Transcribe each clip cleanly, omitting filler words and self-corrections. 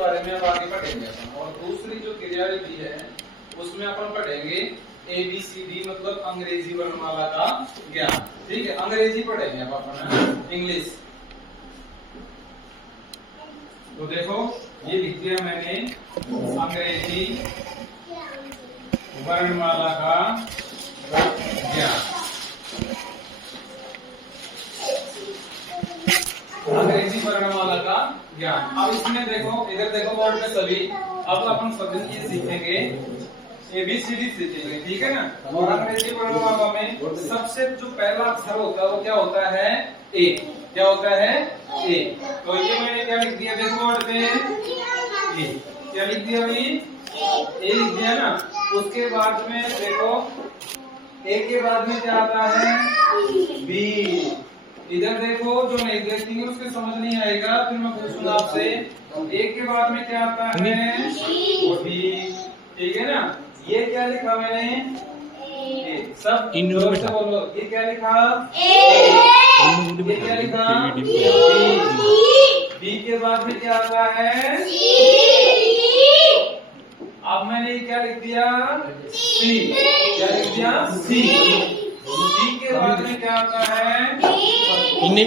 बारे में अब आगे पढ़ेंगे अपन। और दूसरी जो क्रियाविधि है उसमें अपन पढ़ेंगे ABCD मतलब अंग्रेजी वर्णमाला का ज्ञान। ठीक है, अंग्रेजी पढ़ेंगे अब अपन, इंग्लिश। तो देखो ये लिख दिया मैंने, अंग्रेजी वर्णमाला का ज्ञान। अंग्रेजी वर्णमाला का ज्ञान। अब इसमें देखो, इधर देखो बोर्ड में सभी, अब अपन सभी ये सीखेंगे, ABCD सीखेंगे, ठीक है ना। और अंग्रेजी वर्णमाला में सबसे जो पहला अक्षर होता है वो क्या होता है? A। क्या होता है? A। तो ये मैंने क्या लिख दिया देखो बोर्ड पे, A। क्या लिख दिया अभी? A लिख दिया ना। उसके बाद में देखो A के बाद में क्या आता है? B। इधर देखो, जो नहीं देखेंगे उसके समझ नहीं आएगा, फिर मैं पूछूंगा आपसे। A के बाद में क्या आता है? B। ठीक है ना। ये क्या लिखा मैंने? A। सब जोर से बोलो, ये क्या लिखा? A। ये क्या लिखा? B। B के बाद में क्या आता है? अब मैंने क्या लिख दिया? C। क्या लिख दिया? C। C के बाद में क्या आता है? B।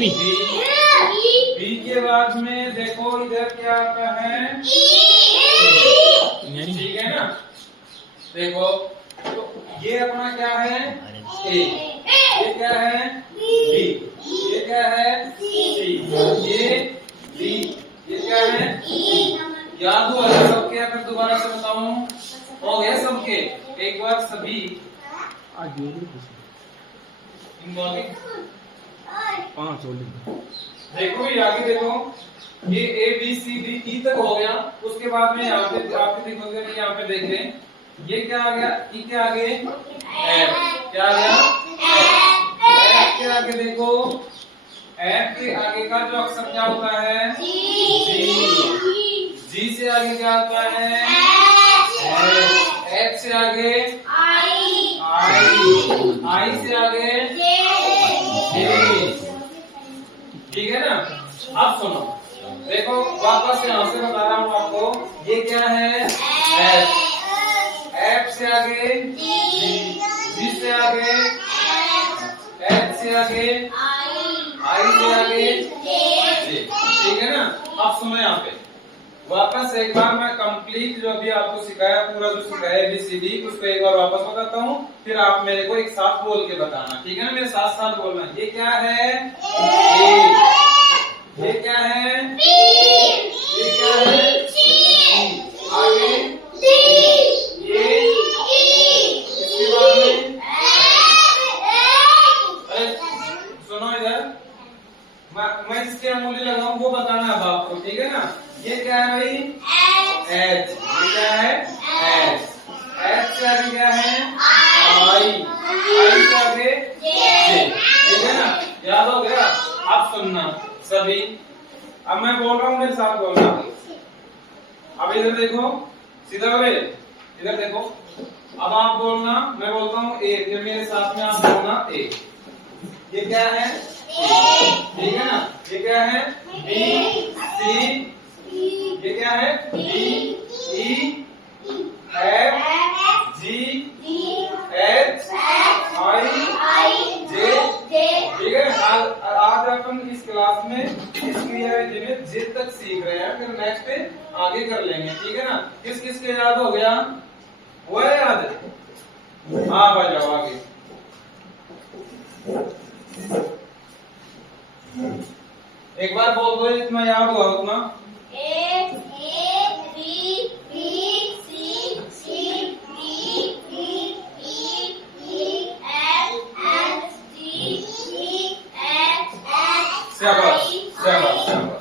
B के बाद में देखो इधर क्या आता है? ठीक है ना। देखो तो ये अपना क्या है? A। ये क्या है? B। ये क्या है? C। ये D। ये क्या है? E। याद हुआ सबके? या फिर दोबारा से बताऊं? हो गया सबके? एक बार सभी देखो, ये आगे देखो, ये ABCD तक हो गया। उसके बाद में यहाँ पे आपके देखोगे, यहाँ पे देख रहे हैं, ये क्या आ गया? ई के आगे F। क्या आ गया? F के आगे देखो, F के आगे का जो अक्षर क्या होता है? G। G से आगे क्या आता है? H से आगे I से आगे J। ठीक है ना। अब सुनो, देखो वापस यहाँ से बता रहा हूँ आपको, ये क्या है? F। F से आगे G से आगे H से आगे I से आगे J। ठीक है ना। अब सुनो यहाँ पे वापस एक बार मैं कंप्लीट जो अभी आपको सिखाया, पूरा जो सिखाया ABCD, उसको एक बार वापस बताता हूँ, फिर आप मेरे को एक साथ बोल के बताना। ठीक है ना, मेरे साथ साथ बोलना। ये क्या है? A। ये क्या है? B। ये क्या है? C। आगे ये, इसके बाद में अरे सुनो इधर, मैं जिसके अंगुली लगाऊं वो बताना है आपको। ठीक है ना। ये क्या है भाई? H। ये क्या है? H। H से आगे क्या है? I। I से आगे J। ठीक है ना, याद हो गया। अब सुनना सभी, अब मैं बोल रहा हूँ मेरे साथ बोलना। अब इधर देखो, सीधा बोले, इधर देखो, अब आप बोलना, मैं बोलता हूँ A, फिर मेरे साथ में आप बोलना A। ये क्या है? ठीक है ना। ये क्या है? B C। ये क्या है? D E F G H I J। ठीक है। आज अपन इस क्लास में इस क्रियाविधि में J तक सीख रहे हैं, फिर नेक्स्ट आगे कर लेंगे। ठीक है ना। किस किस के याद हो गया? वो है याद? हाँ आ जाओ आगे। एक बार बोल दो, इतना याद हुआ उतना। शाबाश शाबाश शाबाश।